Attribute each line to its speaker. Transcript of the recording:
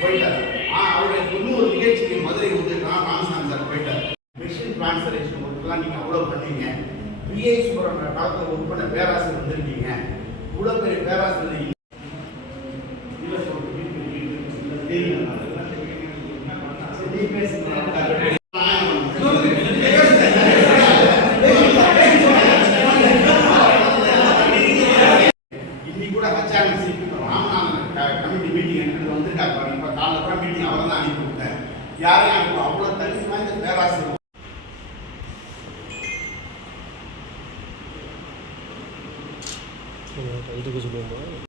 Speaker 1: போயிட்டார். அவருடைய தொண்ணூறு நிகழ்ச்சிக்கு மதுரை வந்து ராமசாமி சார் போயிட்டார். மிஷின் டிரான்ஸ்லேஷன் ஒர்க்கெல்லாம் நீங்கள் அவ்வளோ பண்ணீங்க. பிஏ சுப்பிரமணிய காலத்தில் ஒர்க் பண்ண பேராசிரியர் வந்திருக்கீங்க. இவ்வளோ பெரிய பேராசிரியர் நீ கமிட்டி மீட்டிங் எடுத்துட்டு வந்திருக்காரு பாருங்க. இப்போ காலைல கூட மீட்டிங் அவர் தான் அனுப்பி விட்டேன் யாரையும் அனுப்ப அவ்வளோ தகுதி வாய்ந்த பேராசிரியர்.
Speaker 2: இதுக்கு சொல்லுவோம்